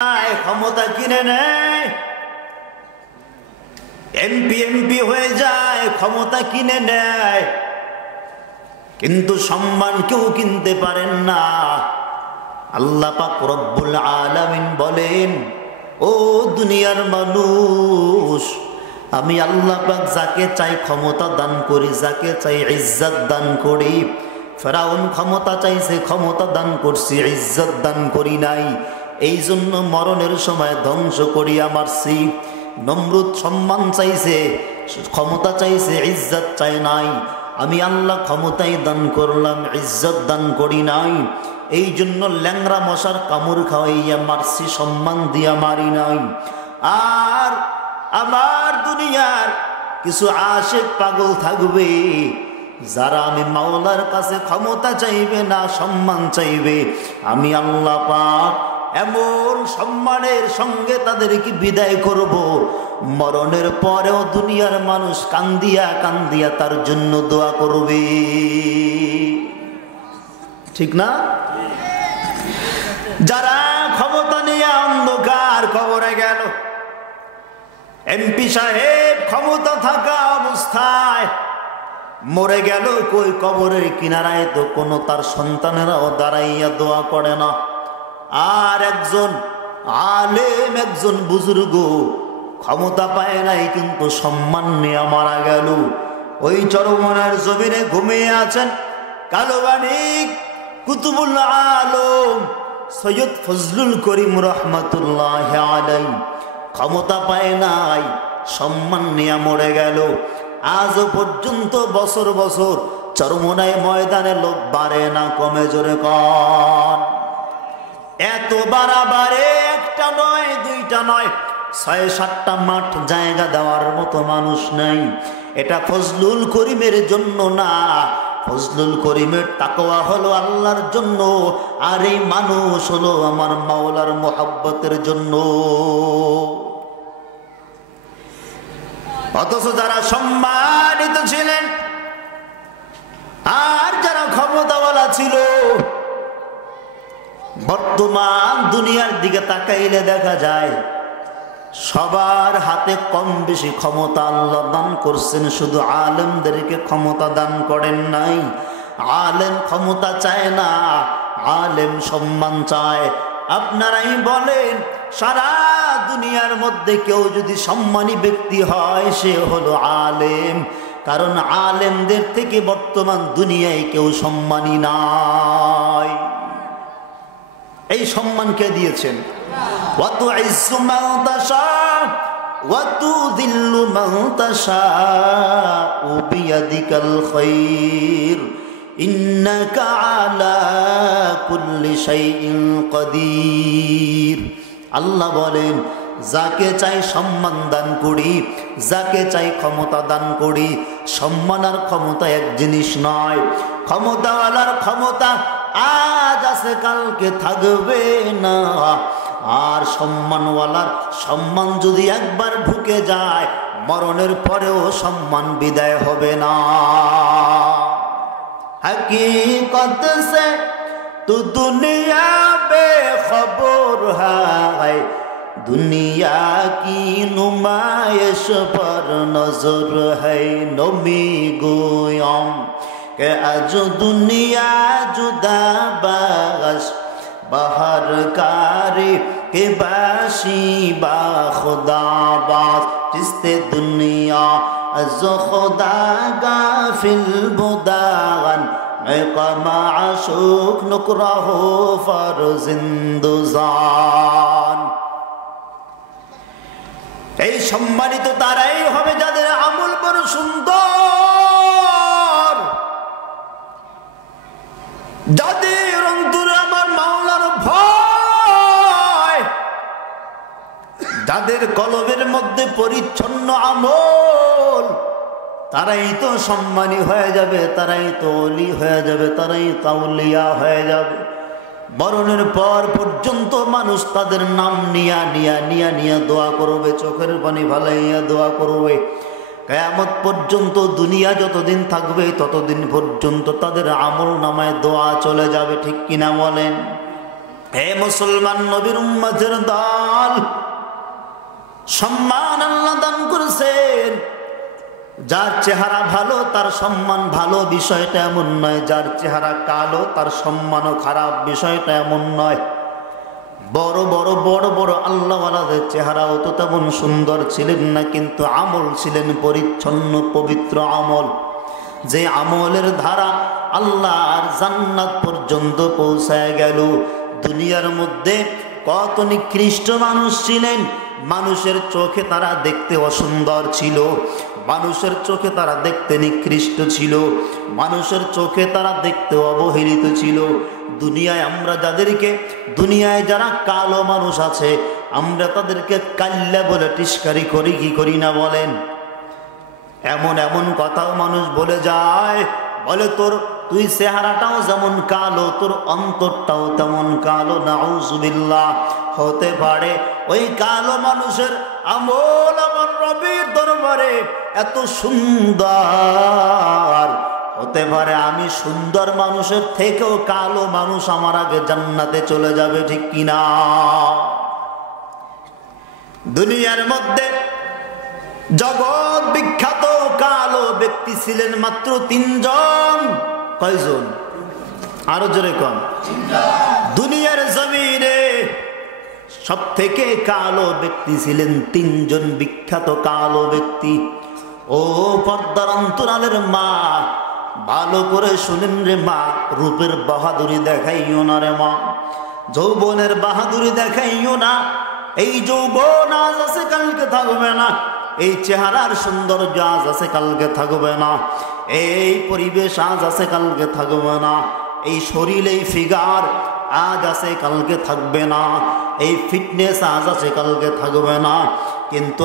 ক্ষমতা কিনে নেয়, এমপি হয়ে যায়, ক্ষমতা কিনে নেয়, কিন্তু সম্মান কেউ কিনতে পারেন না। আল্লাহ পাক রব্বুল আলামিন বলেন, ও দুনিয়ার মানুষ, আমি আল্লাহ পাক যাকে চাই ক্ষমতা দান করি, যাকে চাই ইজ্জত দান করি। ফেরাউন ক্ষমতা চাইছে, ক্ষমতা দান করছি, ইজ্জত দান করি নাই। এই জন্য মরণের সময় ধ্বংস করিয়া মারছি। নমরুদ সম্মান চাইছে, ক্ষমতা চাইছে, ইজ্জত চাই নাই। আমি আল্লাহ ক্ষমতাই দান করলাম, ইজ্জত দান করি নাই। এই জন্য ল্যাংরা মশার কামড় খাওয়াইয়া মারছি, সম্মান দিয়া মারি নাই। আর আমার দুনিয়ার কিছু আশিক পাগল থাকবে, যারা আমি মাওলার কাছে ক্ষমতা চাইবে না, সম্মান চাইবে, আমি আল্লাহ পাক এমন সম্মানের সঙ্গে তাদেরকে বিদায় করব, মরণের পরেও দুনিয়ার মানুষ কান্দিয়া কান্দিয়া তার জন্য দোয়া করবে। ঠিক না? যারা ক্ষমতা নিয়ে অন্ধকার কবরে গেল, এমপি সাহেব ক্ষমতা থাকা অবস্থায় মরে গেল, কই কবরের কিনারায় তো কোনো তার সন্তানেরাও দাঁড়াইয়া দোয়া করে না। আর একজন আলেম, একজন বুজুর্গ ক্ষমতা পায় নাই, কিন্তু সম্মান নিয়ে মারা গেল। ওই চরমনার জমিনে ঘুমিয়ে আছেন কালোবানিক কুতুবুল আলম সৈয়দ ফজলুল করিম রহমাতুল্লাহ আলাইহি। ক্ষমতা পায় নাই, সম্মান নিয়ে মরে গেল। আজও পর্যন্ত বছর বছর চরমনায় ময়দানে লোক বাড়ে না কমে? জোরে কন। এত বাড়াবাড়ে একটা নয়, দুইটা নয়, ৬-৭টা মাঠ জায়গা দেওয়ার মতো মানুষ নাই। এটা ফজলুল করিমের জন্য না, ফজলুল করিমের তাকওয়া হলো আল্লাহর জন্য, আর এই মানুষ হলো আমার মাওলার মুহাব্বতের জন্য। অথচ যারা সম্মানিত ছিলেন আর যারা ক্ষমতাওয়ালা ছিল, বর্তমান দুনিয়ার দিকে তাকাইলে দেখা যায় সবার হাতে কম বেশি ক্ষমতা আল্লাহ দান করছেন, শুধু আলেমদেরকে ক্ষমতা দান করেন নাই। আলেম ক্ষমতা চায় না, আলেম সম্মান চায়। আপনারাই বলেন, সারা দুনিয়ার মধ্যে কেউ যদি সম্মানী ব্যক্তি হয়, সে হলো আলেম। কারণ আলেমদের থেকে বর্তমান দুনিয়ায় কেউ সম্মানী নাই। এই সম্মান কে দিয়েছেন? ওয়াতুইজ্জু মান তাশা ওয়াতুযিল্লু মান তাশাউ বিয়াদিকাল খায়র ইন্নাকা আলা কুল্লি শাইইন কাদির। আল্লাহ বলেন, যাকে চাই সম্মান দান করি, যাকে চাই ক্ষমতা দান করি। সম্মান আর ক্ষমতা এক জিনিস নয়। ক্ষমতাওয়ালার ক্ষমতা আজ আছে, কালকে থাকবে না। আর সম্মানওয়ালার সম্মান যদি একবার ঢুকে যায়, মরণের পরেও সম্মান বিদায় হবে না। हकीकत से तो दुनिया बेखबर है, दुनिया की नुमाइश पर नजर है। नबी गोयम के आज दुनिया जुदा बाश बाहर कारी के बाशी बा खुदा बास जिसते दुनिया از خدا غافل بودن میقما عشوق نکره فرزندزان। এই সম্মানিত তারাই হবে যাদের আমল বড় সুন্দর, যাদের অন্তরে আমার মাওলার ভয়, যাদের কলবের মধ্যে পরিচ্ছন্ন আমল, তারাই তো সম্মানী হয়ে যাবে, তারাই তো ওলি হয়ে যাবে, তারাই তাউলিয়া হয়ে যাবে। মরণের পর পর্যন্ত মানুষ তাদের নাম নিয়া নিয়া নিয়া নিয়া দোয়া করবে, চোখের পানি ভালাইয়া দোয়া করবে। কিয়ামত পর্যন্ত দুনিয়া যতদিন থাকবে ততদিন পর্যন্ত তাদের আমল নামায় দোয়া চলে যাবে। ঠিক কিনা বলেন? হে মুসলমান নবীর উম্মতের দল, সম্মান আল্লাহ দান করেছেন। যার চেহারা ভালো তার সম্মান ভালো, বিষয়টা এমন নয়। যার চেহারা কালো তার সম্মানও খারাপ, বিষয়টা এমন নয়। বড় বড় বড় বড় আল্লাহওয়ালাদের চেহারাও তো তেমন সুন্দর ছিলেন না, কিন্তু আমল ছিলেন পরিচ্ছন্ন পবিত্র আমল, যে আমলের ধারা আল্লাহর জান্নাত পর্যন্ত পৌঁছায় গেল। দুনিয়ার মধ্যে কত নিকৃষ্ট মানুষ ছিলেন, মানুষের চোখে তারা দেখতে অসুন্দর ছিল, মানুষের চোখে তারা দেখতে নিকৃষ্ট ছিল, মানুষের চোখে তারা দেখতে অবহেলিত ছিল। দুনিয়ায় আমরা যাদেরকে, দুনিয়ায় যারা কালো মানুষ আছে আমরা তাদেরকে কাল্লা বলে টিস্কারি করি কি করি না বলেন? এমন এমন কথাও মানুষ বলে যায়, বলে তুই চেহারাটাও যেমন কালো তোর অন্তরটাও তেমন কালো। নাউজুবিল্লাহ। হতে পারে ওই কালো মানুষের আমল আমার রবের দরবারে এত সুন্দর, হতে পারে আমি সুন্দর মানুষের থেকেও কালো মানুষ আমার আগে জান্নাতে চলে যাবে, ঠিক কিনা? দুনিয়ার মধ্যে জগৎ বিখ্যাত কালো ব্যক্তি ছিলেন মাত্র 3 জন। কয়জন? আরো জোরে কম। দুনিয়ার জমিনে সব থেকে কালো ব্যক্তি ছিলেন 3 জন বিখ্যাত কালো ব্যক্তি। ও পর্দার অন্তরালের মা, ভালো করে শুনেন রে মা, রূপের বাহাদুরি দেখাইও না রে মা, যৌবনের বাহাদুরি দেখাইও না। এই যৌবন আজ আছে কালকে থাকবে না, এই চেহারার সৌন্দর্য আজ আছে কালকে থাকবে না, এই পরিবেশ আজ আছে কালকে থাকবে না, এই শরীর এই ফিগার আজ আছে কালকে থাকবে না, এই ফিটনেস আজ আছে কালকে থাকবে না। কিন্তু